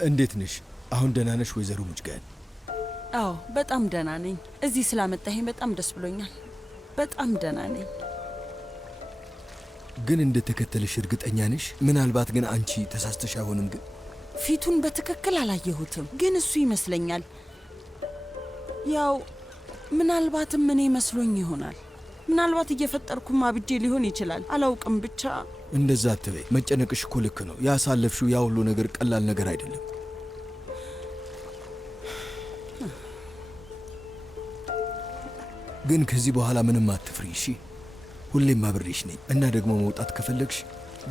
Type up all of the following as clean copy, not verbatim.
እንዴት ነሽ? አሁን ደህና ነሽ ወይዘሮ ሙጅጋን? አዎ በጣም ደህና ነኝ። እዚህ ስላመጣኸኝ በጣም ደስ ብሎኛል። በጣም ደህና ነኝ። ግን እንደተከተልሽ እርግጠኛ ነሽ? ምናልባት ግን አንቺ ተሳስተሽ አይሆንም? ግን ፊቱን በትክክል አላየሁትም፣ ግን እሱ ይመስለኛል። ያው ምናልባትም እኔ መስሎኝ ይሆናል። ምናልባት እየፈጠርኩም አብጄ ሊሆን ይችላል፣ አላውቅም። ብቻ እንደዛ አትበይ። መጨነቅሽ እኮ ልክ ነው። ያሳለፍሽው ያ ሁሉ ነገር ቀላል ነገር አይደለም። ግን ከዚህ በኋላ ምንም አትፍሪ እሺ? ሁሌም አብሬሽ ነኝ እና ደግሞ መውጣት ከፈለግሽ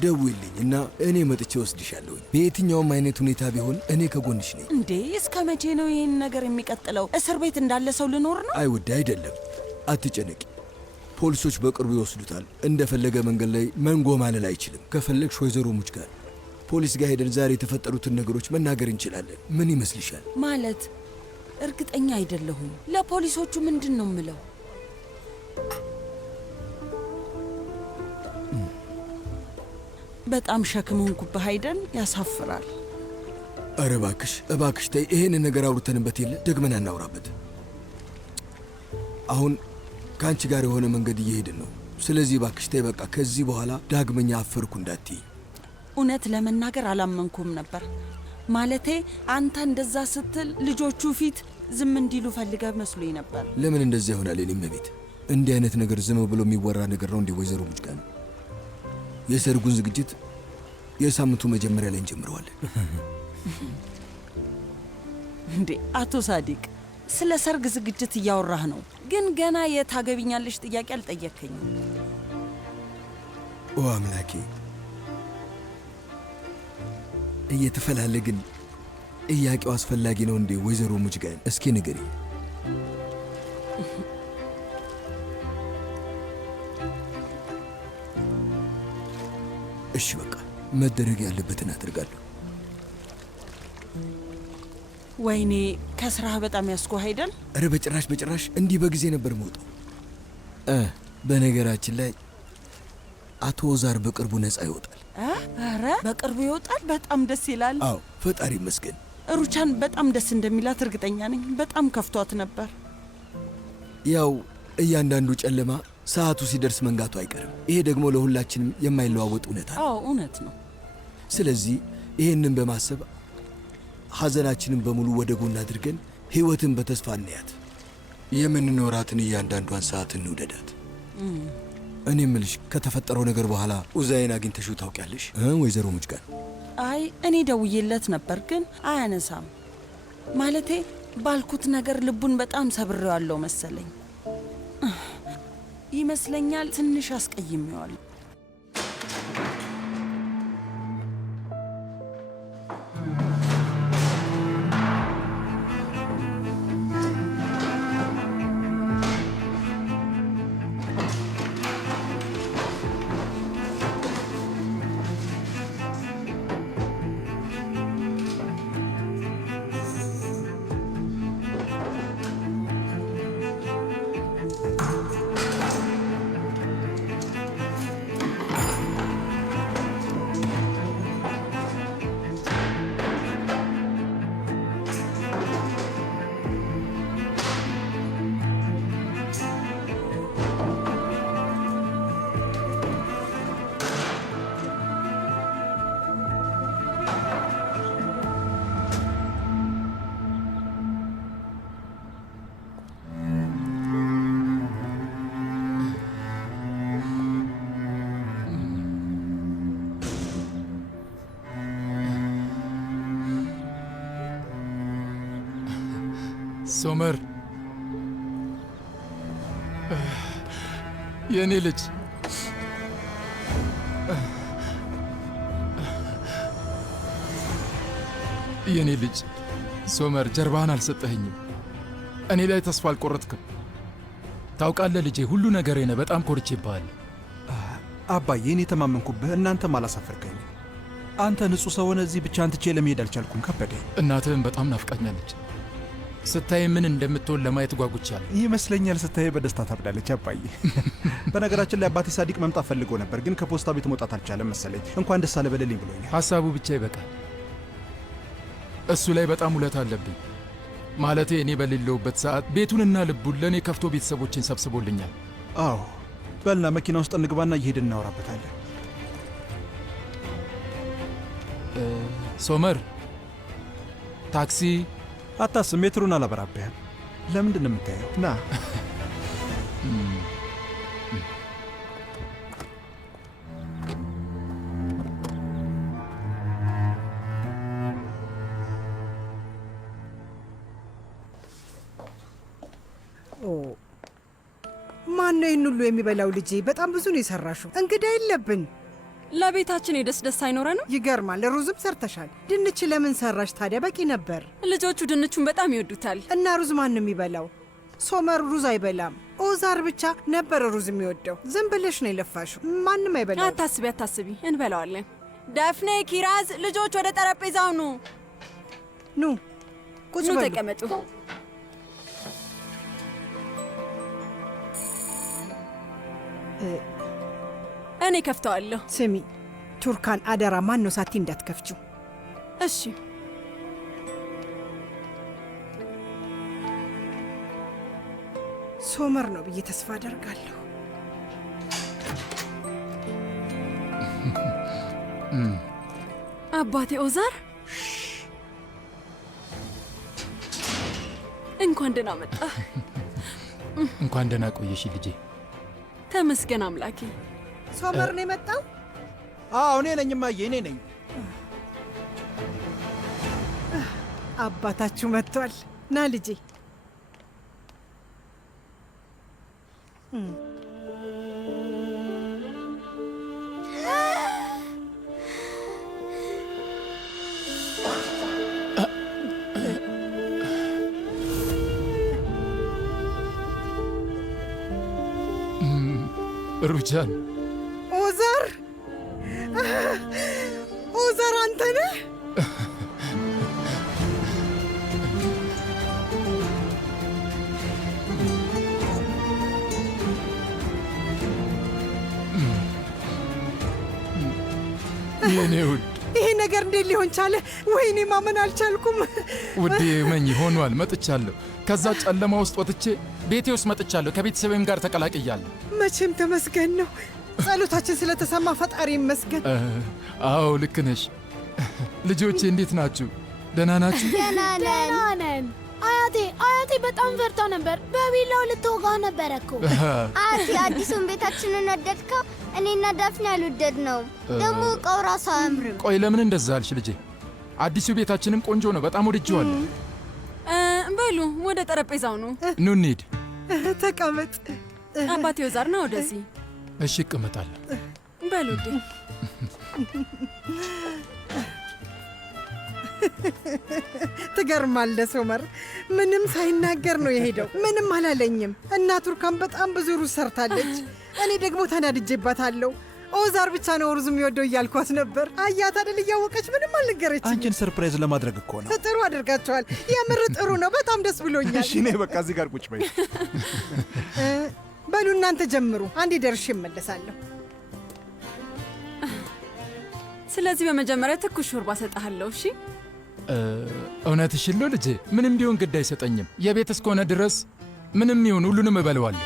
ደውይልኝ እና እኔ መጥቼ ወስድሻለሁኝ። በየትኛውም አይነት ሁኔታ ቢሆን እኔ ከጎንሽ ነኝ። እንዴ እስከ መቼ ነው ይህን ነገር የሚቀጥለው? እስር ቤት እንዳለ ሰው ልኖር ነው? አይ ውድ አይደለም፣ አትጨነቂ። ፖሊሶች በቅርቡ ይወስዱታል። እንደፈለገ መንገድ ላይ መንጎማለል አይችልም። ከፈለግሽ ወይዘሮ ሙጅጋን ፖሊስ ጋር ሄደን ዛሬ የተፈጠሩትን ነገሮች መናገር እንችላለን። ምን ይመስልሻል? ማለት እርግጠኛ አይደለሁም። ለፖሊሶቹ ምንድን ነው ምለው? በጣም ሸክም ሆንኩብህ አይደል? ያሳፍራል። ኧረ እባክሽ እባክሽ ተይ። ይሄንን ነገር አውርተንበት የለ ደግመን አናውራበት። አሁን ከአንቺ ጋር የሆነ መንገድ እየሄድን ነው። ስለዚህ እባክሽ ተይ በቃ። ከዚህ በኋላ ዳግመኛ አፈርኩ እንዳትይ። እውነት ለመናገር አላመንኩም ነበር። ማለቴ አንተ እንደዛ ስትል ልጆቹ ፊት ዝም እንዲሉ ፈልገ መስሎኝ ነበር። ለምን እንደዚያ ይሆናል? እኔም ቤት እንዲህ አይነት ነገር ዝም ብሎ የሚወራ ነገር ነው እንዴ ወይዘሮ ሙጅጋን? የሰርጉን ዝግጅት የሳምንቱ መጀመሪያ ላይ እንጀምረዋለን። እንዴ አቶ ሳዲቅ ስለ ሰርግ ዝግጅት እያወራህ ነው፣ ግን ገና የታገቢኛለሽ ጥያቄ አልጠየከኝም። ኦ አምላኬ፣ እየተፈላለግን ጥያቄው አስፈላጊ ነው እንዴ ወይዘሮ ሙጅጋን? እስኪ ንገሪ። እሺ በቃ መደረግ ያለበትን አድርጋለሁ። ወይኔ ከስራህ በጣም ያስኮህ አይደል? እረ በጭራሽ በጭራሽ፣ እንዲህ በጊዜ ነበር መውጣው። በነገራችን ላይ አቶ ዛር በቅርቡ ነፃ ይወጣል። አረ በቅርቡ ይወጣል? በጣም ደስ ይላል። አዎ ፈጣሪ ይመስገን። ሩቻን በጣም ደስ እንደሚላት እርግጠኛ ነኝ። በጣም ከፍቷት ነበር። ያው እያንዳንዱ ጨለማ ሰዓቱ ሲደርስ መንጋቱ አይቀርም። ይሄ ደግሞ ለሁላችንም የማይለዋወጥ እውነታ ነው። አዎ እውነት ነው። ስለዚህ ይህንን በማሰብ ሐዘናችንን በሙሉ ወደ ጎን አድርገን ሕይወትን በተስፋ እንያት። የምንኖራትን እያንዳንዷን ሰዓት እንውደዳት። እኔ እምልሽ ከተፈጠረው ነገር በኋላ ኡዛይን አግኝተሽው ታውቂያለሽ ወይዘሮ ሙጅጋን? አይ እኔ ደውዬለት ነበር ግን አያነሳም። ማለቴ ባልኩት ነገር ልቡን በጣም ሰብሬዋለሁ መሰለኝ። ይመስለኛል ትንሽ አስቀይሜዋለሁ። ሶመር የኔ ልጅ የኔ ልጅ ሶመር ጀርባህን አልሰጠኸኝም። እኔ ላይ ተስፋ አልቆረጥክም። ታውቃለህ ልጄ፣ ሁሉ ነገሬ ነህ። በጣም ኮርቼብሃለሁ። አባዬ እኔ ተማመንኩብህ፣ እናንተም አላሳፈርከኝም። አንተ ንጹሕ ሰው ሆነ እዚህ ብቻህን ትቼ ለመሄድ አልቻልኩም፣ ከበደኝ። እናትህም በጣም ናፍቃኛለች። ስታይ ምን እንደምትሆን ለማየት ጓጉቻለሁ። ይመስለኛል ስታይ በደስታ ታብዳለች። አባዬ በነገራችን ላይ አባቴ ሳዲቅ መምጣት ፈልጎ ነበር፣ ግን ከፖስታ ቤት መውጣት አልቻለም መሰለኝ። እንኳን ደስ አለ በለልኝ ብሎኛል። ሐሳቡ ብቻ ይበቃል። እሱ ላይ በጣም ውለታ አለብኝ። ማለቴ እኔ በሌለውበት ሰዓት ቤቱንና ልቡን ለእኔ ከፍቶ ቤተሰቦችን ሰብስቦልኛል። አዎ፣ በልና መኪና ውስጥ እንግባና እየሄድን እናወራበታለን። ሶመር፣ ታክሲ። አታስብ፣ ሜትሩን አላበራብህም። ለምንድን ነው የምታየው? ና ማነው ይህን ሁሉ የሚበላው? ልጄ በጣም ብዙ ነው የሰራሽው። እንግዳ የለብን። ለቤታችን የደስ ደስ አይኖረንም? ይገርማል። ሩዝም ሰርተሻል። ድንች ለምን ሰራሽ ታዲያ? በቂ ነበር። ልጆቹ ድንቹን በጣም ይወዱታል። እና ሩዝ ማን ነው የሚበላው? ሶመር ሩዝ አይበላም። ኦዛር ብቻ ነበር ሩዝ የሚወደው። ዝም ብለሽ ነው የለፋሽው። ማንም አይበላው። አታስቢ አታስቢ፣ እንበላዋለን። ዳፍኔ፣ ኪራዝ፣ ልጆች ወደ ጠረጴዛው ኑ። ኑ ቁጭ ኑ በሉ። ተቀመጡ። እኔ ከፍተዋለሁ። ስሚ ቱርካን፣ አደራ ማን ነው ሳቲ እንዳትከፍችው። እሺ። ሶመር ነው ብዬ ተስፋ አደርጋለሁ። አባቴ ኦዛር እንኳን ደህና መጣ። እንኳን ደህና ቆየሽ ልጄ። ተመስገን አምላኬ። ሶመር ነው የመጣው? አዎ፣ እኔ ነኝ እማዬ፣ እኔ ነኝ። አባታችሁ መጥቷል። ና ልጄ። ሩጃን፣ ኦዛር፣ ኦዛር አንተ ነህ? የኔ ውድ። ይሄ ነገር እንዴት ሊሆን ቻለ? ወይኔ ማመን አልቻልኩም። ውዴ መኝ ሆኗል። መጥቻለሁ። ከዛ ጨለማ ውስጥ ወጥቼ ቤቴ ውስጥ መጥቻለሁ። ከቤተሰቤም ጋር ተቀላቅያለሁ። መቼም ተመስገን ነው። ጸሎታችን ስለተሰማ ፈጣሪ ይመስገን። አዎ ልክ ነሽ። ልጆቼ እንዴት ናችሁ? ደህና ናችሁ? ደህና ነን። አያቴ በጣም ፈርታ ነበር። በቢላው ልትወጋ ነበረ እኮ። አያቴ አዲሱን ቤታችንን ወደድከው? እኔና ዳፍኔ አልወደድ ነው። ደግሞ እቃው ራሱ አያምርም። ቆይ ለምን እንደዛ አልሽ ልጄ? አዲሱ ቤታችንም ቆንጆ ነው። በጣም ወድጄዋለሁ። በሉ ወደ ጠረጴዛው ኑ። ኑ እንሂድ። ተቀመጥ። አባቴ ኦዛር ና ወደዚህ። እሺ እቀመጣለሁ። በሉ ውዴ። ትገርማለህ ሶመር፣ ምንም ሳይናገር ነው የሄደው። ምንም አላለኝም። እና ቱርካን በጣም ብዙ ሩዝ ሰርታለች። እኔ ደግሞ ተናድጄባታለሁ። ኦዛር ብቻ ነው ሩዝ የሚወደው እያልኳት ነበር። አያት አይደል? እያወቀች ምንም አልነገረችኝ። አንቺን ሰርፕራይዝ ለማድረግ እኮ ነው። ጥሩ አድርጋቸዋል። የምር ጥሩ ነው። በጣም ደስ ብሎኛል። እሺ፣ እኔ በቃ እዚህ ጋር ቁጭ በይ። በሉ እናንተ ጀምሩ። አንዴ ደርሼ እመለሳለሁ። ስለዚህ በመጀመሪያ ትኩስ ሾርባ ሰጠሃለሁ። እሺ። እውነትሽን ነው ልጄ። ምንም ቢሆን ግድ አይሰጠኝም። የቤት እስከሆነ ድረስ ምንም ይሁን ሁሉንም እበለዋለሁ።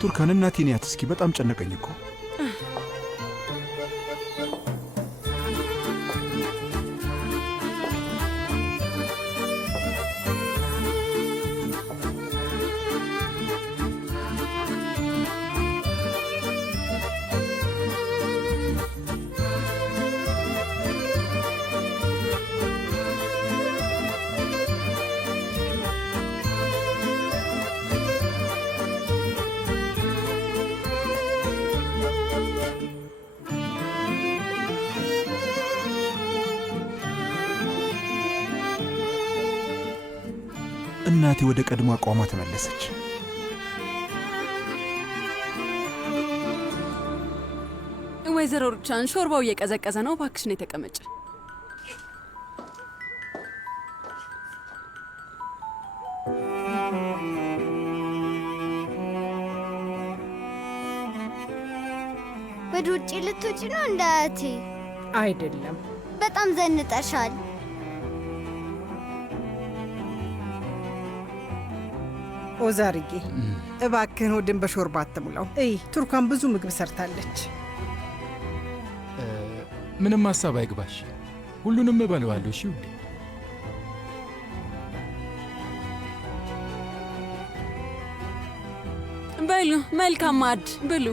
ቱርካን፣ እናቴን ያት እስኪ። በጣም ጨነቀኝ እኮ። እናቴ ወደ ቀድሞ አቋሟ ተመለሰች። ወይዘሮ ሩቻን ሾርባው እየቀዘቀዘ ነው። እባክሽ ነይ ተቀመጭ። ወደ ውጭ ልትወጪ ነው እንደ አያቴ? አይደለም፣ በጣም ዘንጠሻል። ኦዛርዬ እባክህን ሆድን በሾርባ አትሙላው። እይ ቱርካን ብዙ ምግብ ሰርታለች። ምንም ሀሳብ አይግባሽ፣ ሁሉንም እበለዋለሁ። እሺ ውዴ። በሉ መልካም ማዕድ ብሉ።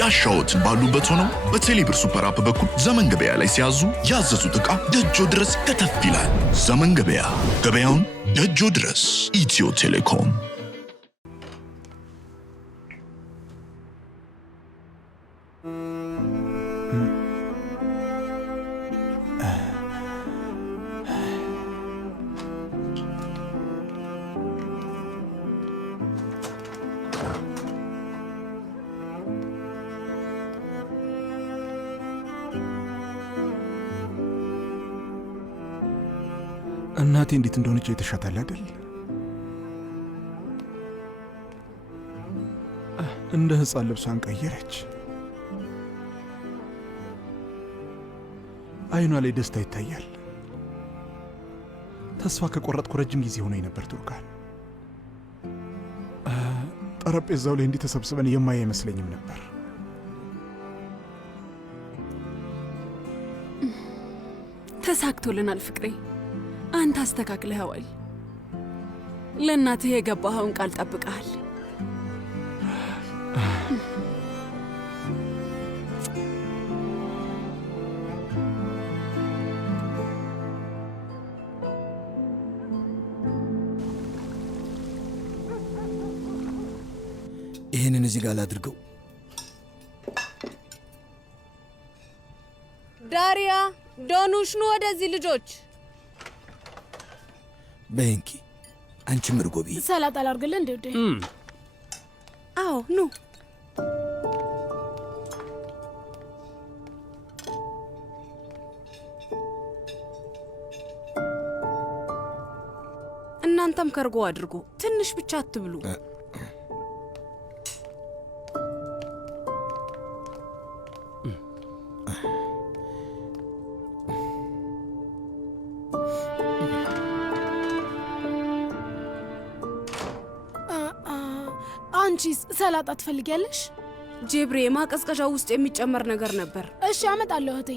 ያሻዎትን ባሉበት ሆነው በቴሌብር ሱፐር አፕ በኩል ዘመን ገበያ ላይ ሲያዙ ያዘዙት ዕቃ ደጆ ድረስ ከተፍ ይላል። ዘመን ገበያ፣ ገበያውን ደጆ ድረስ። ኢትዮ ቴሌኮም። እናቴ እንዴት እንደሆነች የተሻታል አይደል? እንደ ሕፃን ልብሷን ቀየረች። አይኗ ላይ ደስታ ይታያል። ተስፋ ከቆረጥኩ ረጅም ጊዜ ሆኖኝ ነበር ቱርካን። ጠረጴዛው ላይ እንዲህ ተሰብስበን የማየ አይመስለኝም ነበር። ተሳክቶልናል ፍቅሬ። አንተ አስተካክለኸዋል። ለእናትህ የገባኸውን ቃል ጠብቀሃል። ይህንን እዚህ ጋር ላድርገው። ዳሪያ፣ ዶኑሽ፣ ኑ ወደዚህ ልጆች። በእንኪ አንቺም እርጎ ብይ። ሰላጣ ላድርግልህ እንዴ ውዴ? አዎ ኑ። እናንተም ከእርጎ አድርጉ። ትንሽ ብቻ አትብሉ። አንቺስ ሰላጣ ትፈልጊያለሽ? ጄብሬ፣ ማቀዝቀዣው ውስጥ የሚጨመር ነገር ነበር። እሺ አመጣለሁ እህቴ።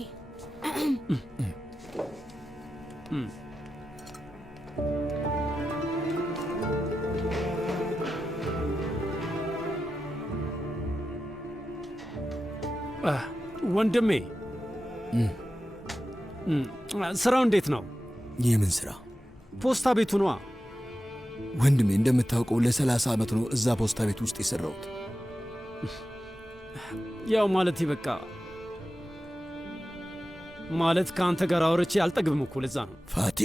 ወንድሜ ስራው እንዴት ነው? የምን ስራ? ፖስታ ቤቱ ነዋ። ወንድሜ እንደምታውቀው ለ30 ዓመት ነው እዛ ፖስታ ቤት ውስጥ የሰራሁት። ያው ማለት በቃ ማለት ከአንተ ጋር አውርቼ አልጠግብም እኮ ለዛ ነው። ፋቲ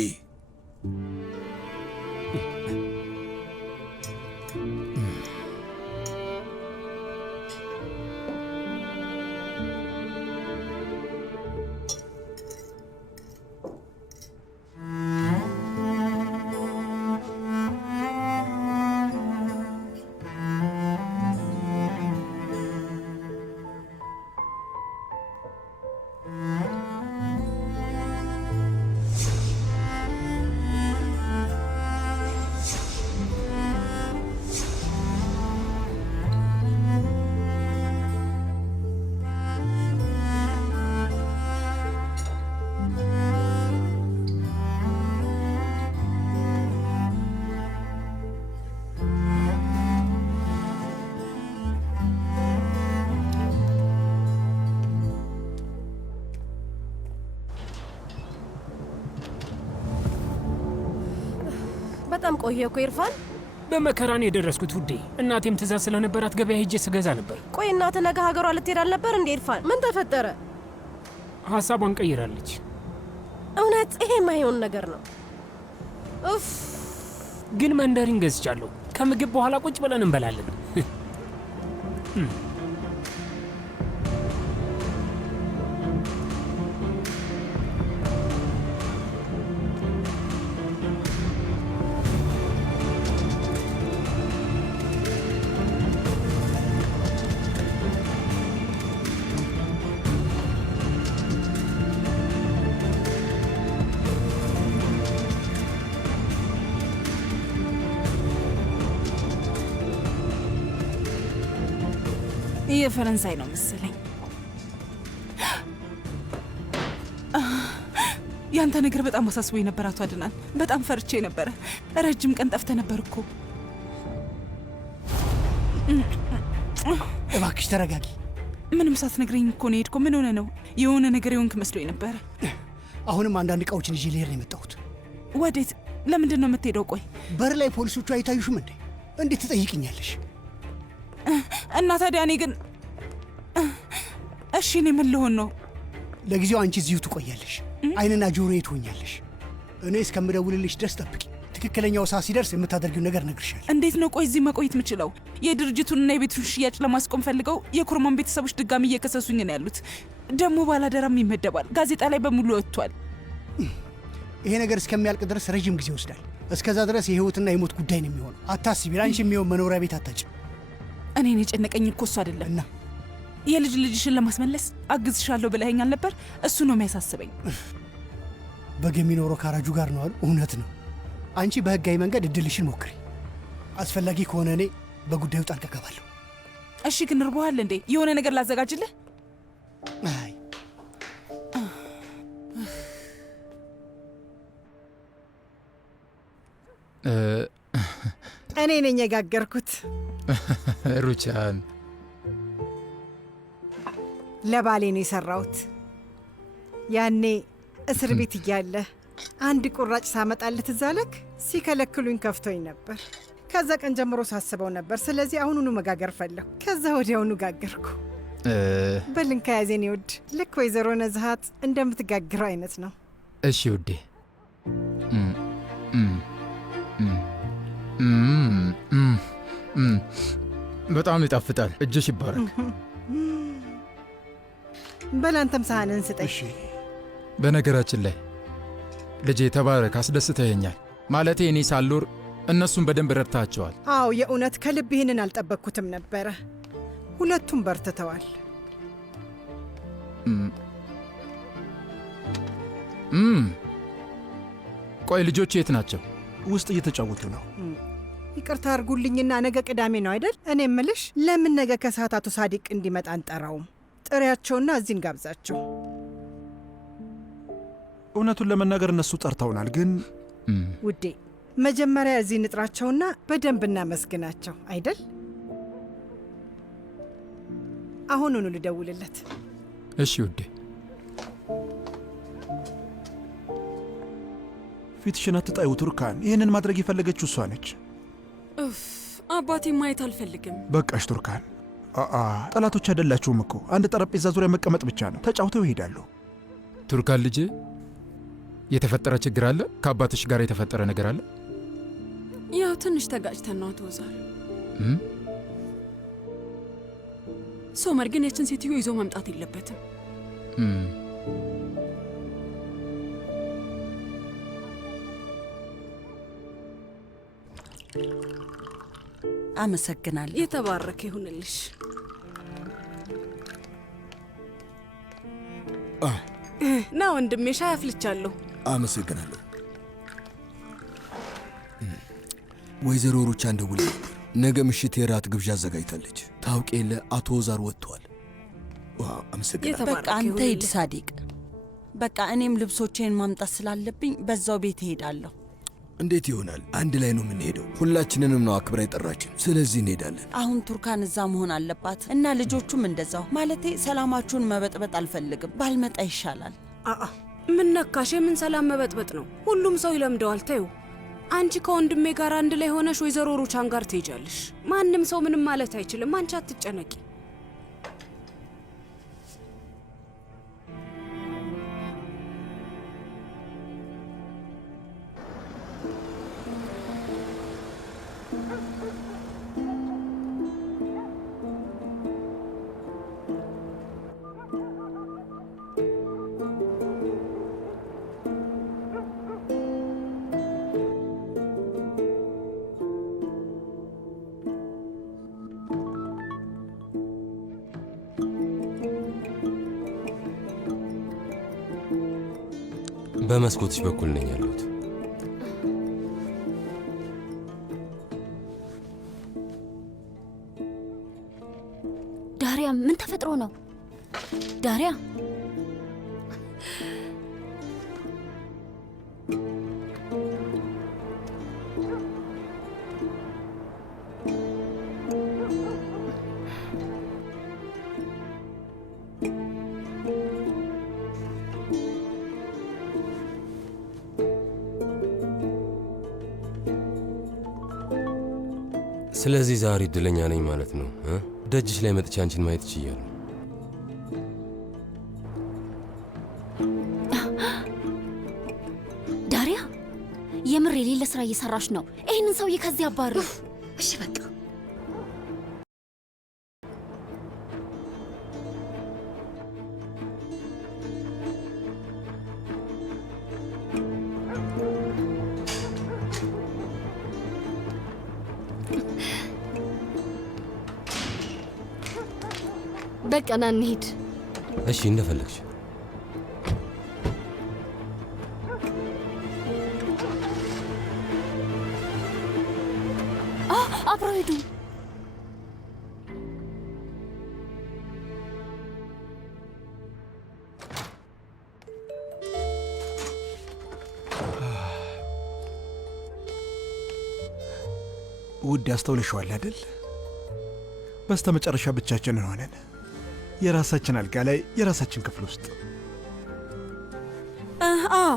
በጣም ቆየ እኮ ኢርፋን። በመከራን የደረስኩት ውዴ። እናቴም ትእዛዝ ስለነበራት ገበያ ሄጄ ስገዛ ነበር። ቆይ እናትህ ነገ ሀገሯ ልትሄድ አልነበር እንዴ ኢርፋን? ምን ተፈጠረ? ሀሳቧን ቀይራለች። እውነት? ይሄ የማይሆን ነገር ነው። ኡፍ! ግን መንደሪን ገዝቻለሁ። ከምግብ በኋላ ቁጭ ብለን እንበላለን። የፈረንሳይ ነው መሰለኝ። ያንተ ነገር በጣም አሳስቦኝ ነበር አቶ አድናን። በጣም ፈርቼ ነበረ። ረጅም ቀን ጠፍተህ ነበር እኮ። እባክሽ ተረጋጊ። ምንም ሳትነግረኝ እኮ ነው የሄድከው። ምን ሆነ ነው? የሆነ ነገር የሆንክ መስሎኝ ነበረ። አሁንም አንዳንድ እቃዎችን ይዤ ልሄድ ነው የመጣሁት። ወዴት? ለምንድን ነው የምትሄደው? ቆይ በር ላይ ፖሊሶቹ አይታዩሽም እንዴ? እንዴት ትጠይቅኛለሽ? እና ታዲያ እኔ ግን እሺ፣ እኔ ምን ልሆን ነው? ለጊዜው አንቺ እዚሁ ትቆያለሽ። አይንና ጆሮዬ ትሆኛለሽ። እኔ እስከምደውልልሽ ድረስ ጠብቂ። ትክክለኛው ሰዓት ሲደርስ የምታደርጊው ነገር እነግርሻለሁ። እንዴት ነው ቆይ እዚህ መቆየት የምችለው? የድርጅቱንና የቤቱን ሽያጭ ለማስቆም ፈልገው የኩርማን ቤተሰቦች ድጋሚ እየከሰሱኝ ነው ያሉት። ደግሞ ባላደራም ይመደባል። ጋዜጣ ላይ በሙሉ ወጥቷል። ይሄ ነገር እስከሚያልቅ ድረስ ረጅም ጊዜ ይወስዳል። እስከዛ ድረስ የህይወትና የሞት ጉዳይ ነው የሚሆነው። አታስቢ። ለአንቺ የሚሆን መኖሪያ ቤት አታጭም። እኔን የጨነቀኝ እኮ እሱ አይደለም። እና የልጅ ልጅሽን ለማስመለስ አግዝሻለሁ ብለኸኛል ነበር። እሱ ነው የሚያሳስበኝ። በግ የሚኖረው ካራጁ ጋር ነው አሉ። እውነት ነው። አንቺ በህጋዊ መንገድ እድልሽን ሞክሪ። አስፈላጊ ከሆነ እኔ በጉዳዩ ጣልቃ እገባለሁ። እሺ፣ ግን እርቦሃል እንዴ? የሆነ ነገር ላዘጋጅልህ? አይ እኔ ነኝ የጋገርኩት። ሩቻን ለባሌ ነው የሰራሁት። ያኔ እስር ቤት እያለ አንድ ቁራጭ ሳመጣለት እዛ ለክ ሲከለክሉኝ ከፍቶኝ ነበር። ከዛ ቀን ጀምሮ ሳስበው ነበር። ስለዚህ አሁኑኑ መጋገር ፈለሁ። ከዛ ወዲያውኑ ጋገርኩ። በልንካ ያዜን ይወድ ልክ ወይዘሮ ነዝሃት እንደምትጋግረው አይነት ነው። እሺ ውዴ። በጣም ይጣፍጣል። እጅሽ ይባረክ። በላንተም ሳህንን ስጠኝ። በነገራችን ላይ ልጄ ተባረክ፣ አስደስተኸኛል። ማለቴ እኔ ሳልኖር እነሱን በደንብ ረድታቸዋል። አዎ የእውነት ከልብ ይህንን አልጠበቅኩትም ነበረ። ሁለቱም በርትተዋል። ቆይ ልጆቹ የት ናቸው? ውስጥ እየተጫወቱ ነው። ይቅርታ አድርጉልኝና ነገ ቅዳሜ ነው አይደል? እኔ እምልሽ ለምን ነገ ከሰዓት አቶ ሳዲቅ እንዲመጣ አንጠራውም? ጥሪያቸውና እዚህ እንጋብዛቸው። እውነቱን ለመናገር እነሱ ጠርተውናል፣ ግን ውዴ መጀመሪያ እዚህ ንጥራቸውና በደንብ እናመስግናቸው አይደል? አሁኑኑ ልደውልለት። እሺ ውዴ። ፊትሽን አትጣዩ ቱርካን። ይህንን ማድረግ የፈለገችው እሷ ነች። አባቴ ማየት አልፈልግም። በቃሽ ቱርካን። ጠላቶች አይደላችሁም እኮ። አንድ ጠረጴዛ ዙሪያ መቀመጥ ብቻ ነው። ተጫውተው ይሄዳሉ። ቱርካን ልጄ፣ የተፈጠረ ችግር አለ? ከአባትሽ ጋር የተፈጠረ ነገር አለ? ያው ትንሽ ተጋጭተን ነው አቶ ዛር። ሶመር ግን ያችን ሴትዮ ይዞ መምጣት የለበትም። አመሰግናለሁ። የተባረከ ይሁንልሽ። ና ወንድሜ፣ ሻይ አፍልቻለሁ። አመሰግናለሁ። ወይዘሮ ሩቻን ደውላ ነበር። ነገ ምሽት የራት ግብዣ አዘጋጅታለች። ታውቅ የለ አቶ ዛር ወጥተዋል። አመሰግናለሁ። በቃ አንተ ሂድ ሳዲቅ። በቃ እኔም ልብሶቼን ማምጣት ስላለብኝ በዛው ቤት እሄዳለሁ። እንዴት ይሆናል? አንድ ላይ ነው የምንሄደው። ሁላችንንም ነው አክብራ የጠራችን። ስለዚህ እንሄዳለን። አሁን ቱርካን እዛ መሆን አለባት እና ልጆቹም እንደዛው። ማለቴ ሰላማችሁን መበጥበጥ አልፈልግም። ባልመጣ ይሻላል። ምን ነካሽ? የምን ሰላም መበጥበጥ ነው? ሁሉም ሰው ይለምደዋል። ተይው። አንቺ ከወንድሜ ጋር አንድ ላይ ሆነሽ ወይዘሮ ሩቻን ጋር ትሄጃለሽ። ማንም ሰው ምንም ማለት አይችልም። አንቺ አትጨነቂ። በመስኮትሽ በኩል ነኝ ያለሁት። ዳሪያ ምን ተፈጥሮ ነው? ዳሪያ ስለዚህ ዛሬ እድለኛ ነኝ ማለት ነው። ደጅሽ ላይ መጥቼ አንቺን ማየት ችያለሁ። ዳሪያ የምር የሌለ ስራ እየሰራሽ ነው። ይህንን ሰውዬ ከዚህ አባር። እሺ በቃ በቃ ና እንሂድ። እሺ እንደፈለግሽ። አብረው ሂዱ። ውድ ያስተውልሽዋል አይደል? በስተ መጨረሻ ብቻችንን ሆነን የራሳችን አልጋ ላይ የራሳችን ክፍል ውስጥ። አዎ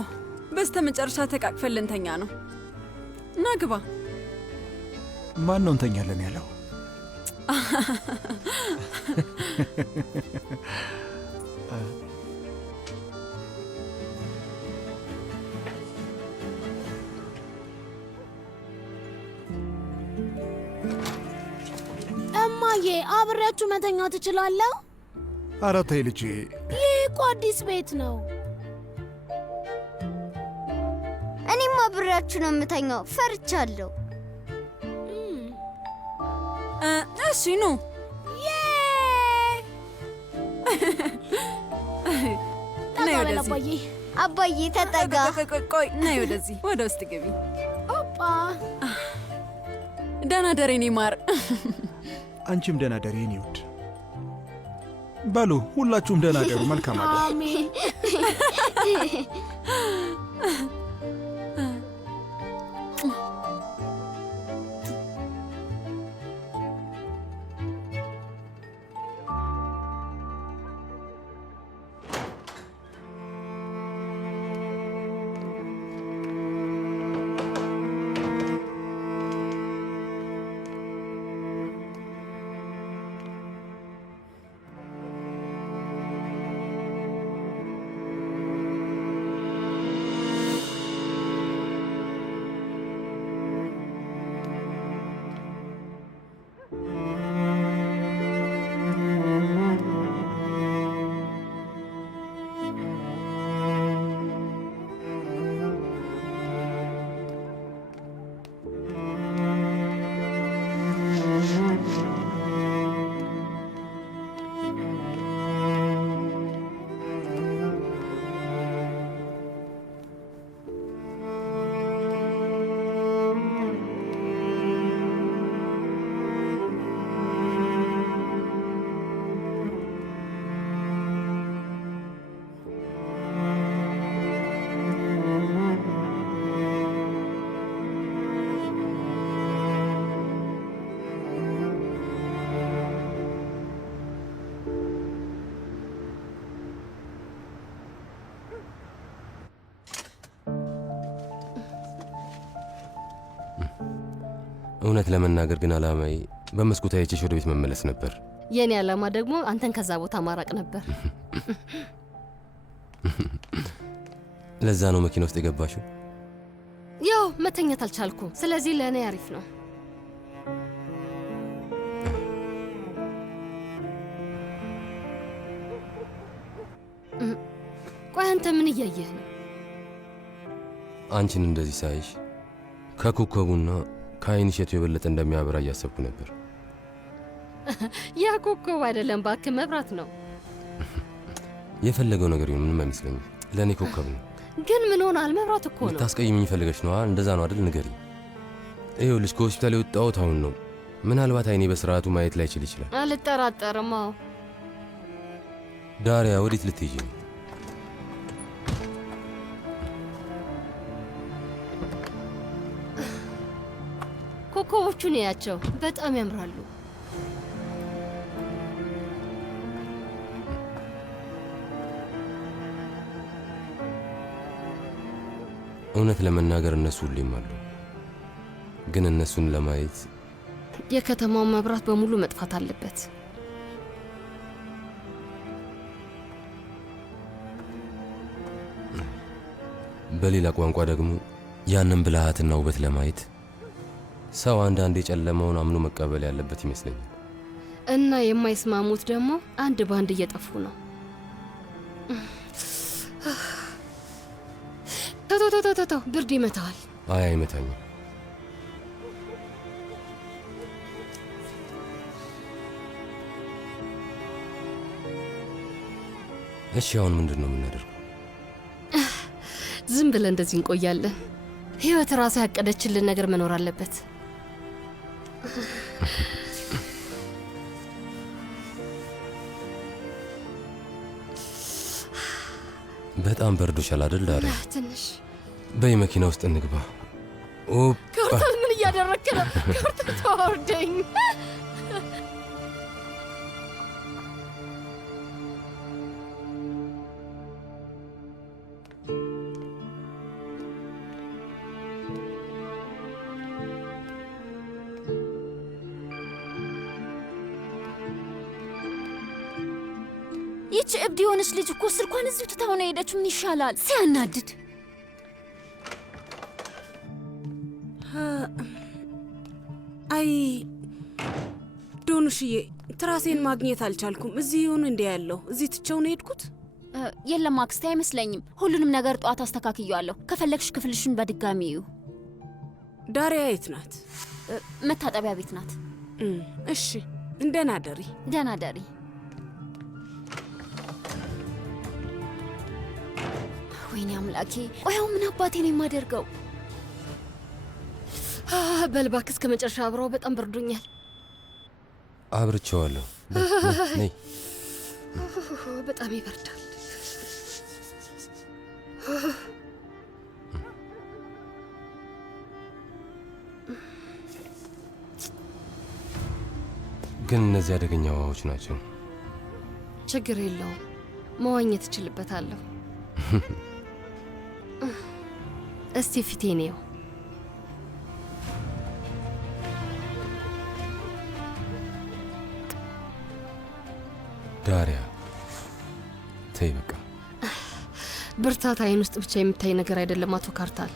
በስተ መጨረሻ ተቃቅፈን ልንተኛ ነው። ና ግባ። ማን ነው እንተኛለን ያለው? እማዬ አብሬያችሁ መተኛት እችላለሁ? ኧረ ተይ ልጄ፣ ይህ እኮ አዲስ ቤት ነው። እኔም አብሬያችሁ ነው የምተኛው። ፈርቻለሁ። እሺ ኑ። ነይ ወደዚህ። አባዬ ተጠጋ። ቆይ ነይ ወደዚህ፣ ወደ ውስጥ ግቢ። ኦፓ ደህና ደሪ የኔ ማር። አንቺም ደህና ደሪ የኔ ውድ። በሉ ሁላችሁም ደህና ደሩ። መልካም አደር። አሜን። እውነት ለመናገር ግን አላማዬ በመስኮት አይቼሽ ወደ ቤት መመለስ ነበር። የኔ ዓላማ ደግሞ አንተን ከዛ ቦታ ማራቅ ነበር። ለዛ ነው መኪና ውስጥ የገባሽው? ያው መተኛት አልቻልኩም። ስለዚህ ለእኔ አሪፍ ነው። ቆይ አንተ ምን እያየህ ነው? አንቺን እንደዚህ ሳይሽ ከኮከቡና ከአይንሽ የቱ የበለጠ እንደሚያበራ እያሰብኩ ነበር። ያ ኮከብ አይደለም እባክህ፣ መብራት ነው። የፈለገው ነገር ይሁን ምንም አይመስለኝም። ለእኔ ኮከብ ነው። ግን ምን ሆናል? መብራት እኮ ነው። ታስቀይምኝ ፈልገሽ ነው? እንደዛ ነው አይደል? ንገሪ። ይኸውልሽ ከሆስፒታል የወጣሁት አሁን ነው። ምናልባት አይኔ በስርዓቱ ማየት ላይችል ይችላል። አልጠራጠርም። አዎ። ዳሪያ ወዴት ልትሄጂ ነው? ኮከቦቹን ያቸው በጣም ያምራሉ። እውነት ለመናገር እነሱ ሁሌም አሉ፣ ግን እነሱን ለማየት የከተማውን መብራት በሙሉ መጥፋት አለበት። በሌላ ቋንቋ ደግሞ ያንን ብልሃትና ውበት ለማየት ሰው አንዳንድ የጨለመውን አምኖ መቀበል ያለበት ይመስለኛል። እና የማይስማሙት ደግሞ አንድ ባንድ እየጠፉ ነው። ተው፣ ብርድ ይመታዋል። አይ አይመታኝም። እሺ አሁን ምንድን ነው የምናደርገው? ዝም ብለን እንደዚህ እንቆያለን? ህይወት ራሷ ያቀደችልን ነገር መኖር አለበት። በጣም በርዶሻል አይደል ዳሪያ? ትንሽ በይ መኪና ውስጥ እንግባ። ካርታል ምን እያደረክ ነው? ካርታል ተዋርደኝ። ይቺ እብድ የሆነች ልጅ እኮ ስልኳን እዚሁ ትታው ነው የሄደችው። ምን ይሻላል? ሲያናድድ። አይ ዶኑሽዬ፣ ትራሴን ማግኘት አልቻልኩም። እዚህ ይሁን እንዴ ያለው? እዚህ ትቼው ነው የሄድኩት። የለም አክስቴ፣ አይመስለኝም። ሁሉንም ነገር ጠዋት አስተካክያለሁ። ከፈለግሽ ክፍልሽን በድጋሚ እዩ። ዳሪያ የት ናት? መታጠቢያ ቤት ናት። እሺ፣ እንደና ደሪ። ደህና ደሪ። ወይኔ አምላኬ! ቆያው ምን አባቴ ነው የማደርገው? በል እባክህ እስከ መጨረሻ አብረው። በጣም በርዶኛል። አብርቼዋለሁ። ነይ። በጣም ይበርዳል። ግን እነዚህ አደገኛ ውሃዎች ናቸው። ችግር የለውም፣ መዋኘት እችልበታለሁ። እስቲ ፊቴን ነው። ዳሪያ ተይ በቃ። ብርታት አይን ውስጥ ብቻ የምታይ ነገር አይደለም አቶ ካርታል።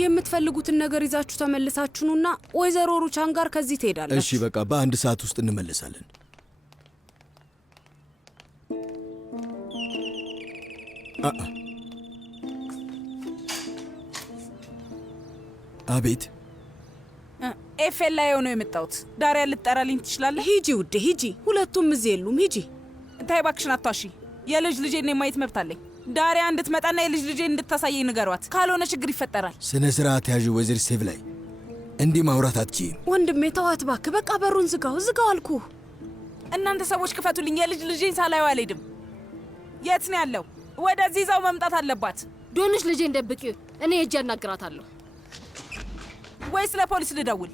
የምትፈልጉትን ነገር ይዛችሁ ተመልሳችሁ ኑና ወይዘሮ ሩቻን ጋር ከዚህ ትሄዳላችሁ። እሺ በቃ በአንድ ሰዓት ውስጥ እንመለሳለን። አቤት። ኤፌል ላይ ነው የመጣሁት። ዳሪያ ልትጠራልኝ ትችላለህ? ሂጂ ውዴ ሂጂ። ሁለቱም እዚህ የሉም። ሂጂ። ታይ እባክሽን አትዋሺ። የልጅ ልጄን የማየት መብት አለኝ። ዳሪያ እንድትመጣና የልጅ ልጄን እንድታሳየኝ ንገሯት። ካልሆነ ችግር ይፈጠራል። ስነ ስርዓት ያዥ ወይዘር ሴቭ ላይ እንዲህ ማውራት አትችይም። ወንድሜ ተዋት እባክህ። በቃ በሩን ዝጋው አልኩህ። እናንተ ሰዎች ክፈቱልኝ። የልጅ ልጄን ሳላየው አልሄድም። የት ነው ያለው? ወደዚህ ይዛው መምጣት አለባት። ዶንሽ ልጄን ደብቂው። እኔ ሄጄ አናግራታለሁ። ወይስ ለፖሊስ ልደውል?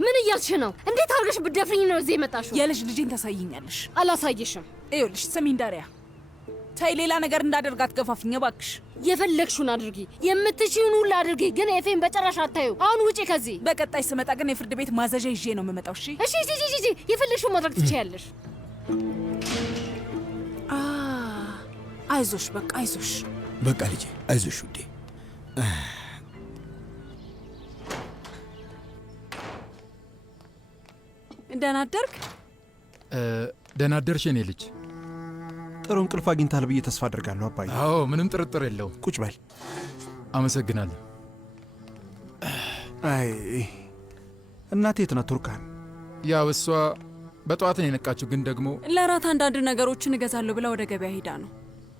ምን እያልሽ ነው? እንዴት አድርገሽ ብትደፍሪኝ ነው እዚህ የመጣሽው? የልጅ ልጄን ታሳይኛለሽ? አላሳይሽም። ይኸውልሽ ስሚኝ ዳሪያ፣ ተይ ሌላ ነገር እንዳደርግ አትገፋፍኝ እባክሽ። የፈለግሽውን አድርጊ፣ የምትችይውን ሁሉ አድርጊ፣ ግን ኤፌን በጨራሽ አታዩ። አሁን ውጪ ከዚህ። በቀጣይ ስመጣ ግን የፍርድ ቤት ማዘዣ ይዤ ነው የምመጣው። እሺ እሺ፣ የፈለግሽውን ማድረግ ትችያለሽ። አይዞሽ፣ በቃ አይዞሽ። በቃ ልጄ አይዞሽ ውዴ። ደህና አደርክ? ደህና አደርሽ የኔ ልጅ። ጥሩ እንቅልፍ አግኝታል ብዬ ተስፋ አድርጋለሁ አባዬ። አዎ ምንም ጥርጥር የለውም። ቁጭ በል። አመሰግናለሁ። አይ እናቴ የት ናት ቱርካን? ያው እሷ በጠዋት ነው የነቃችው፣ ግን ደግሞ ለራት አንዳንድ ነገሮችን እገዛለሁ ብላ ወደ ገበያ ሄዳ ነው።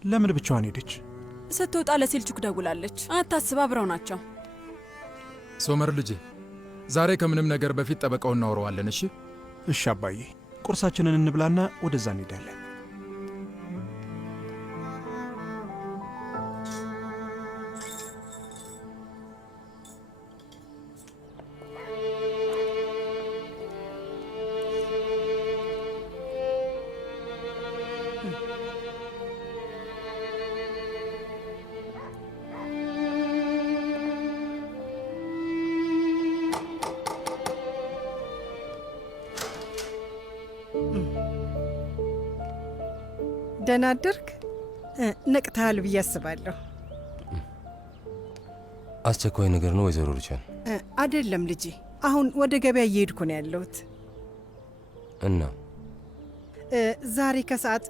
ለምን ብቻዋን ሄደች? ስትወጣ ለሴልቹክ ደውላለች። አታስብ፣ አብረው ናቸው። ሶመር ልጄ፣ ዛሬ ከምንም ነገር በፊት ጠበቃው እናወራዋለን። እሺ እሺ አባዬ። ቁርሳችንን እንብላና ወደዛ እንሄዳለን። ደህና አደርክ? ነቅተሃል ብዬ አስባለሁ። አስቸኳይ ነገር ነው ወይዘሮ ሩቻን? አይደለም ልጄ፣ አሁን ወደ ገበያ እየሄድኩ ነው ያለሁት እና ዛሬ ከሰዓት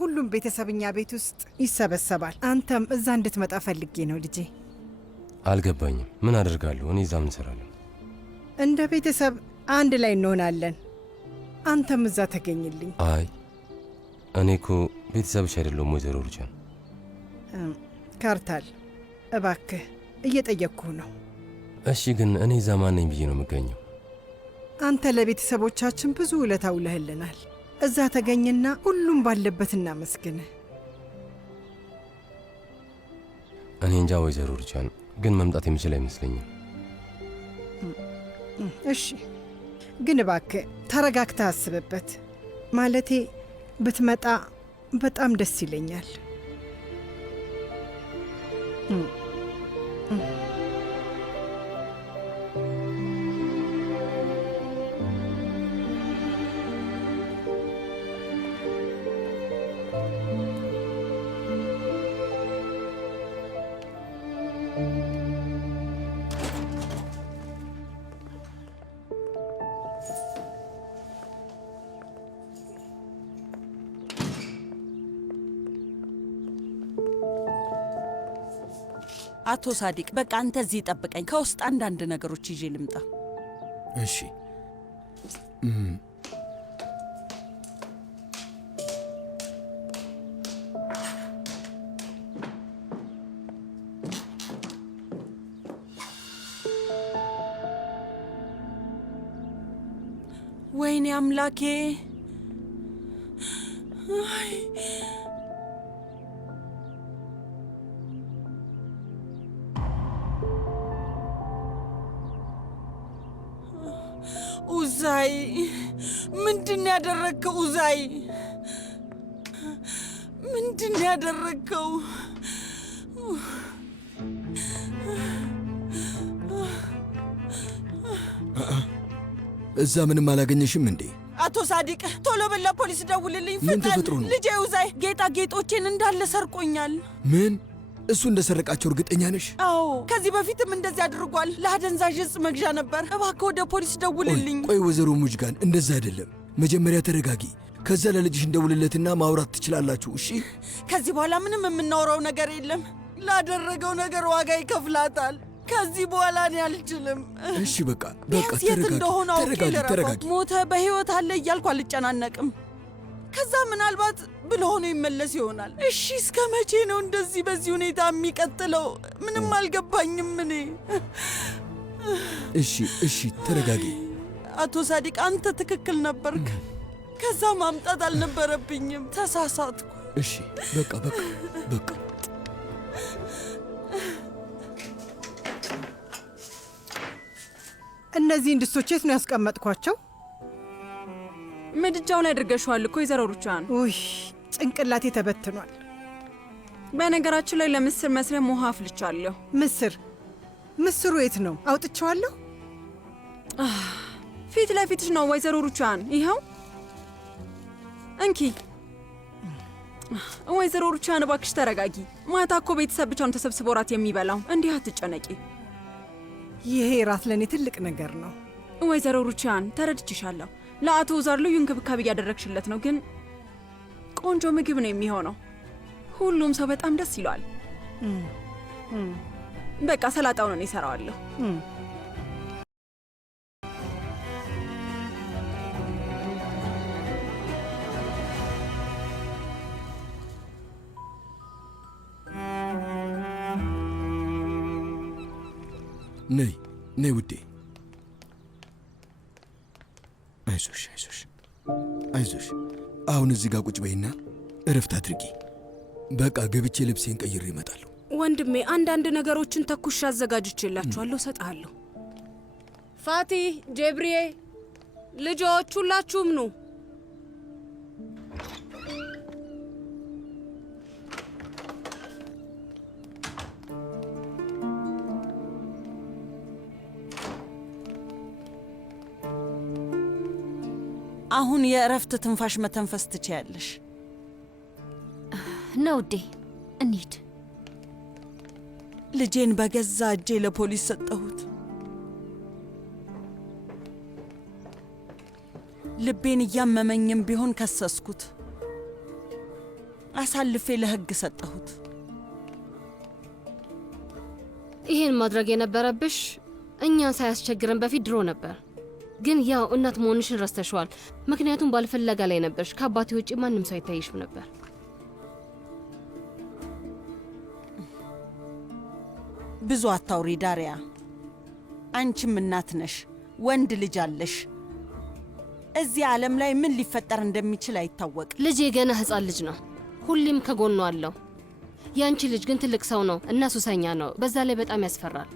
ሁሉም ቤተሰብኛ ቤት ውስጥ ይሰበሰባል። አንተም እዛ እንድትመጣ ፈልጌ ነው ልጄ። አልገባኝም። ምን አደርጋለሁ? እኔ እዛ ምን እሰራለሁ? እንደ ቤተሰብ አንድ ላይ እንሆናለን። አንተም እዛ ተገኝልኝ። አይ እኔ እኮ ቤተሰብሽ አይደለሁም ወይዘሮ ሩቻን። ካርታል እባክህ እየጠየቅኩህ ነው። እሺ ግን እኔ እዛ ማን ነኝ ብዬ ነው የምገኘው? አንተ ለቤተሰቦቻችን ብዙ ውለታ ውለህልናል። እዛ ተገኝና ሁሉም ባለበት እናመስግንህ። እኔ እንጃ ወይዘሮ ሩቻን፣ ግን መምጣት የምችል አይመስለኝም። እሺ ግን እባክህ ተረጋግተህ አስብበት። ማለቴ ብትመጣ በጣም ደስ ይለኛል። አቶ ሳዲቅ በቃ አንተ እዚህ ጠብቀኝ። ከውስጥ አንዳንድ ነገሮች ይዤ ልምጣ። እሺ። ወይኔ አምላኬ! ኡዛይ ምንድን ያደረግከው? ኡዛይ ምንድን ያደረግከው? እዛ ምንም አላገኘሽም እንዴ? አቶ ሳዲቅ ቶሎ በላ ፖሊስ ደውልልኝ። ምን ተፈጥሮ ነው? ልጄ ኡዛይ ጌጣጌጦቼን እንዳለ ሰርቆኛል። ምን? እሱ እንደሰረቃቸው እርግጠኛ ነሽ? አዎ፣ ከዚህ በፊትም እንደዚህ አድርጓል። ለአደንዛዥ ዕፅ መግዣ ነበር። እባክህ ወደ ፖሊስ ደውልልኝ። ቆይ ወይዘሮ ሙጅጋን፣ እንደዛ አይደለም። መጀመሪያ ተረጋጊ። ከዛ ለልጅሽ እንደውልለትና ማውራት ትችላላችሁ። እሺ? ከዚህ በኋላ ምንም የምናወራው ነገር የለም። ላደረገው ነገር ዋጋ ይከፍላታል። ከዚህ በኋላ እኔ አልችልም። እሺ በቃ ቢያንስ የት እንደሆነ አውቄ ልረፈው። ተረጋጊ። ሞተ በሕይወት አለ እያልኩ አልጨናነቅም። ከዛ ምናልባት ብሎ ሆኖ ይመለስ ይሆናል። እሺ እስከ መቼ ነው እንደዚህ በዚህ ሁኔታ የሚቀጥለው? ምንም አልገባኝም እኔ። እሺ ተረጋጊ። አቶ ሳዲቅ አንተ ትክክል ነበርክ። ከዛ ማምጣት አልነበረብኝም። ተሳሳትኩ። እሺ በቃ እነዚህን ድስቶች የት ነው ያስቀመጥኳቸው? ምድጃው ላይ አድርገሽዋል እኮ ወይዘሮ ሩቻን። ውይ ጭንቅላቴ ተበትኗል። በነገራችን ላይ ለምስር መስሪያ ውሃ አፍልቻለሁ። ምስሩ የት ነው? አውጥቼዋለሁ። ፊት ለፊትሽ ነው ወይዘሮ ሩቻን። ይኸው እንኪ። ወይዘሮ ሩቻን እባክሽ ተረጋጊ። ማታ እኮ ቤተሰብ ብቻውን ተሰብስቦ ራት የሚበላው። እንዲህ አትጨነቂ። ይሄ ራት ለእኔ ትልቅ ነገር ነው። ወይዘሮ ሩቻን ተረድችሻለሁ። ለአቶ ኦዛር ልዩ እንክብካቤ እያደረግሽለት ነው፣ ግን ቆንጆ ምግብ ነው የሚሆነው። ሁሉም ሰው በጣም ደስ ይለዋል። በቃ ሰላጣውን እኔ እሰራዋለሁ። ነይ ውዴ። አይዞሽ። አሁን እዚህ ጋር ቁጭ በይና እረፍት አድርጊ። በቃ ገብቼ ልብሴን ቀይሬ እመጣለሁ። ወንድሜ አንዳንድ ነገሮችን ተኩሽ አዘጋጅቼላችኋለሁ፣ እሰጥሃለሁ። ፋቲ፣ ጄብሪዬ፣ ልጆች ሁላችሁም ኑ። አሁን የእረፍት ትንፋሽ መተንፈስ ትችያለሽ። ነው ውዴ፣ እንሂድ። ልጄን በገዛ እጄ ለፖሊስ ሰጠሁት። ልቤን እያመመኝም ቢሆን ከሰስኩት። አሳልፌ ለሕግ ሰጠሁት። ይሄን ማድረግ የነበረብሽ እኛን ሳያስቸግረን በፊት ድሮ ነበር። ግን ያው እናት መሆንሽን ረስተሽዋል። ምክንያቱም ባልፈለጋ ላይ ነበርሽ። ከአባቴ ውጪ ማንም ሰው አይታይሽም ነበር። ብዙ አታውሪ ዳሪያ። አንቺም እናት ነሽ፣ ወንድ ልጅ አለሽ። እዚህ ዓለም ላይ ምን ሊፈጠር እንደሚችል አይታወቅም። ልጄ ገና ሕፃን ልጅ ነው። ሁሌም ከጎኑ አለው። ያንቺ ልጅ ግን ትልቅ ሰው ነው እና ሱሰኛ ነው። በዛ ላይ በጣም ያስፈራል።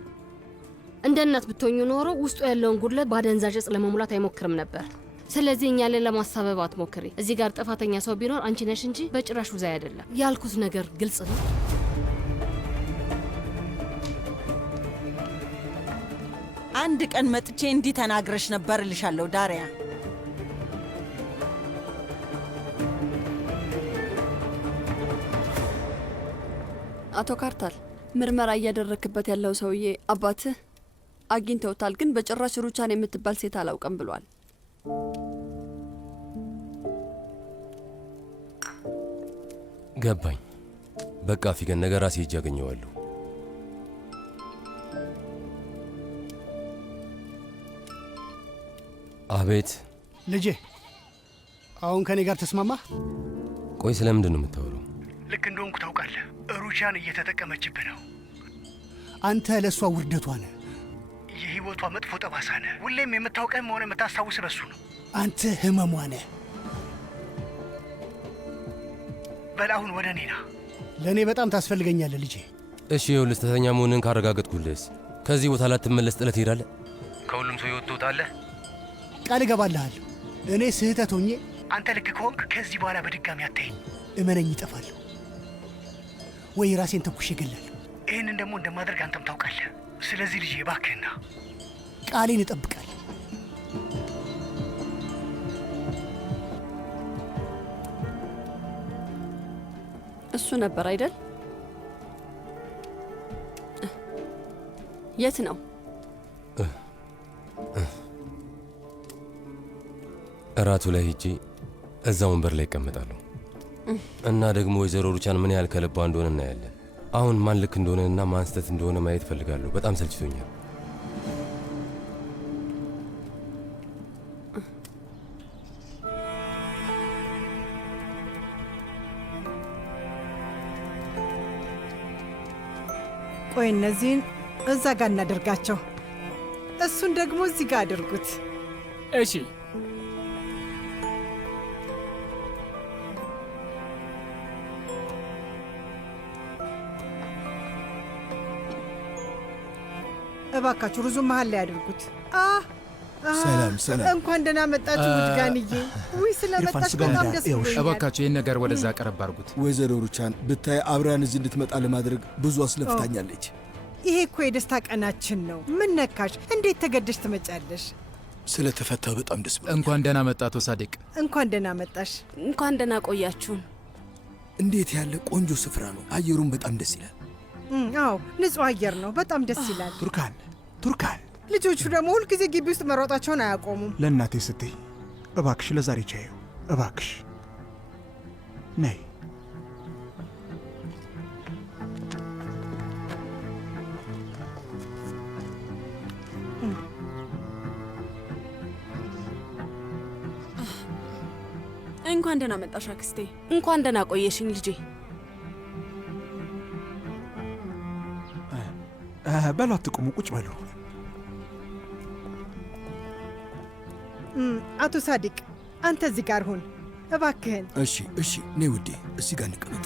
እንደ እናት ብትሆኚ ኖሮ ውስጡ ያለውን ጉድለት በአደንዛዥ ዕፅ ለመሙላት አይሞክርም ነበር። ስለዚህ እኛ ላይ ለማሳበብ አትሞክሪ። እዚህ ጋር ጥፋተኛ ሰው ቢኖር አንቺ ነሽ እንጂ በጭራሽ ውዛይ አይደለም። ያልኩት ነገር ግልጽ ነው። አንድ ቀን መጥቼ እንዲህ ተናግረሽ ነበር እልሻለሁ ዳሪያ። አቶ ካርታል፣ ምርመራ እያደረክበት ያለው ሰውዬ አባትህ አግኝተውታል፣ ግን በጭራሽ ሩቻን የምትባል ሴት አላውቅም ብሏል። ገባኝ። በቃ ፊገን፣ ነገ ራሴ ሄጄ አገኘዋለሁ። አቤት ልጄ፣ አሁን ከኔ ጋር ተስማማ? ቆይ ስለምንድን ነው የምታወራው? ልክ እንደሆንኩ ታውቃለህ። ሩቻን እየተጠቀመችብህ ነው። አንተ ለእሷ ውርደቷ ነህ፣ የህይወቷ መጥፎ ጠባሳ ነህ። ሁሌም የምታውቀህም ሆነ የምታስታውስ በሱ ነው። አንተ ህመሟ ነህ። በል አሁን ወደ እኔ ና። ለእኔ በጣም ታስፈልገኛለህ ልጄ። እሺ ይኸውልህ፣ ስተተኛ መሆንን ካረጋገጥኩልህስ ከዚህ ቦታ ላትመለስ ጥለት ትሄዳለህ? ከሁሉም ሰው ህይወት ትወጣለህ? ቃል እገባልሃለሁ። እኔ ስህተት ሆኜ አንተ ልክ ከሆንክ ከዚህ በኋላ በድጋሚ አታይኝ። እመነኝ፣ ይጠፋለሁ ወይ ራሴን ተኩሽ እገላለሁ። ይህንን ደግሞ እንደማደርግ አንተም ታውቃለህ። ስለዚህ ልጄ እባክህና ቃሌን እጠብቃለሁ። እሱ ነበር አይደል? የት ነው? እራቱ ላይ ሄጄ እዛ ወንበር ላይ ይቀመጣለሁ እና ደግሞ ወይዘሮ ሩቻን ምን ያህል ከልባ እንደሆነ እናያለን። አሁን ማን ልክ እንደሆነና ማን ስህተት እንደሆነ ማየት ፈልጋለሁ። በጣም ሰልችቶኛል። ቆይ እነዚህን እዛ ጋር እናደርጋቸው፣ እሱን ደግሞ እዚህ ጋር አድርጉት። እሺ። እባካችሁ ሩዙ መሀል ላይ አድርጉት። ሰላም ሰላም። እንኳን ደህና መጣችሁ ውድጋንዬ። ውይ ስለመጣች በጣም ደስ ብሎኛል። እባካችሁ ይህን ነገር ወደዛ ቀረብ አድርጉት። ወይዘሮ ሩቻን ብታይ አብራን እዚህ እንድትመጣ ለማድረግ ብዙ አስለፍታኛለች። ይሄ እኮ የደስታ ቀናችን ነው። ምን ነካሽ? እንዴት ተገደሽ ትመጫለሽ? ስለተፈታው በጣም ደስ ብሎኛል። እንኳን ደህና መጣ አቶ ሳዲቅ። እንኳን ደህና መጣሽ። እንኳን ደህና ቆያችሁን። እንዴት ያለ ቆንጆ ስፍራ ነው። አየሩም በጣም ደስ ይላል። አዎ ንጹህ አየር ነው። በጣም ደስ ይላል። ቱርካን ልጆቹ ደግሞ ሁልጊዜ ግቢ ውስጥ መሮጣቸውን አያቆሙም። ለእናቴ ስትይ እባክሽ ለዛሬ ቻዩ እባክሽ ነይ። እንኳን ደህና መጣሽ አክስቴ። እንኳን ደህና ቆየሽኝ ልጄ። በሉ አትቁሙ፣ ቁጭ በሉ። አቶ ሳዲቅ አንተ እዚህ ጋር ሁን እባክህን። እሺ፣ እሺ፣ ነይ ውዴ፣ እዚህ ጋር እንቀመጥ።